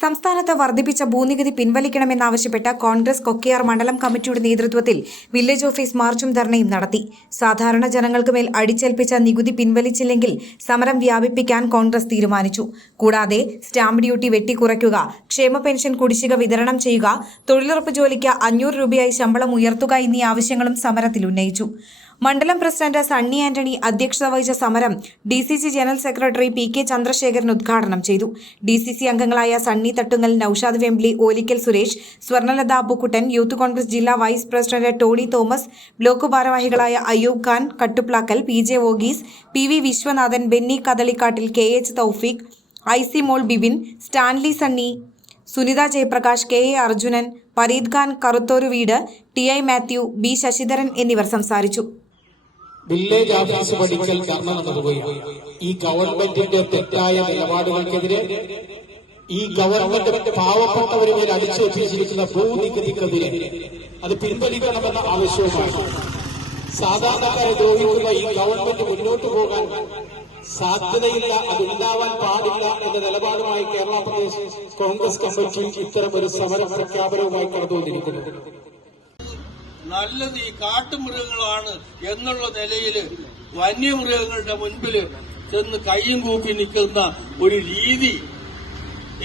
സംസ്ഥാനത്ത് വർദ്ധിപ്പിച്ച ഭൂനികുതി പിൻവലിക്കണമെന്നാവശ്യപ്പെട്ട കോൺഗ്രസ് കൊക്കയാർ മണ്ഡലം കമ്മിറ്റിയുടെ നേതൃത്വത്തിൽ വില്ലേജ് ഓഫീസ് മാർച്ചും ധർണയും നടത്തി. സാധാരണ ജനങ്ങൾക്ക് മേൽ അടിച്ചേൽപ്പിച്ച നികുതി പിൻവലിച്ചില്ലെങ്കിൽ സമരം വ്യാപിപ്പിക്കാൻ കോൺഗ്രസ് തീരുമാനിച്ചു. കൂടാതെ സ്റ്റാമ്പ് ഡ്യൂട്ടി വെട്ടിക്കുറയ്ക്കുക, ക്ഷേമ പെൻഷൻ കുടിശ്ശിക വിതരണം ചെയ്യുക, തൊഴിലുറപ്പ് ജോലിക്ക് 500 രൂപയായി ശമ്പളം ഉയർത്തുക എന്നീ ആവശ്യങ്ങളും സമരത്തിൽ ഉന്നയിച്ചു. മണ്ഡലം പ്രസിഡന്റ് സണ്ണി ആന്റണി അധ്യക്ഷത വഹിച്ച സമരം DCC general secretary PK Chandrasekharan ഉദ്ഘാടനം ചെയ്തു. DCC അംഗങ്ങളായ സണ്ണി തട്ടുങ്ങൽ, നൌഷാദ് വെംബ്ലി, ഓലിക്കൽ സുരേഷ്, സ്വർണലത അബുക്കുട്ടൻ, യൂത്ത് കോൺഗ്രസ് ജില്ലാ vice president Tony Thomas, block ഭാരവാഹികളായ Ayub Khan Kattuplakkal, PJ Varghese, PV Viswanathan, Benny Kadalikkattil, KH Thoufeeq, IC Mol Bibin, Stanley Sunny, Sunitha Jayaprakash, KA Arjunan, Fareed Khan Karuthoru Veedu, TI Mathew, B Sasidharan എന്നിവർ സംസാരിച്ചു. വില്ലേജ് ഓഫീസ് പഠിക്കൽ ധർണ നടത്തുകയാണ്. ഈ ഗവൺമെന്റിന്റെ തെറ്റായ നിലപാടുകൾക്കെതിരെ, ഈ ഗവൺമെന്റ് പാവപ്പെട്ടവരെ മേൽ അടിച്ചേൽപ്പിച്ചിരിക്കുന്ന ഭൂനികുതിക്കെതിരെ അത് പിൻവലിക്കണമെന്ന ആവശ്യവുമാണ്. സാധാരണക്കാരെ ദ്രോഹിക്കുന്ന ഈ ഗവൺമെന്റ് മുന്നോട്ടു പോകാൻ സാധ്യതയില്ല, അതുണ്ടാവാൻ പാടില്ല എന്ന നിലപാടുമായി കേരള പ്രദേശ് കോൺഗ്രസ് കമ്മിറ്റി ഇത്തരം ഒരു സമര പ്രഖ്യാപനവുമായി കടന്നുകൊണ്ടിരിക്കുന്നു. നല്ലത് ഈ കാട്ടുമൃഗങ്ങളാണ് എന്നുള്ള നിലയിൽ വന്യമൃഗങ്ങളുടെ മുൻപിൽ ചെന്ന് കയ്യും കൂപ്പി നിൽക്കുന്ന ഒരു രീതി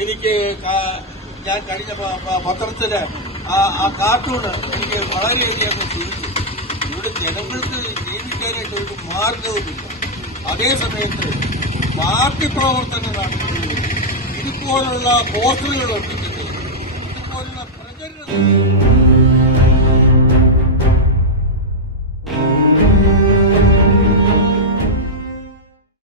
എനിക്ക് ഞാൻ കഴിഞ്ഞ പത്രത്തില് ആ കാർട്ടൂണ് എനിക്ക് വളരെയധികം ചിന്തിച്ചു. ഇവിടെ ജനങ്ങൾക്ക് ജീവിക്കാനായിട്ട് ഒരു മാർഗവുമില്ല. അതേസമയത്ത് പാർട്ടി പ്രവർത്തനം നടത്തുന്നത് ഇതുപോലുള്ള പോസ്റ്ററുകൾ ഒട്ടിച്ചിട്ട് ഇതുപോലുള്ള പ്രചരണം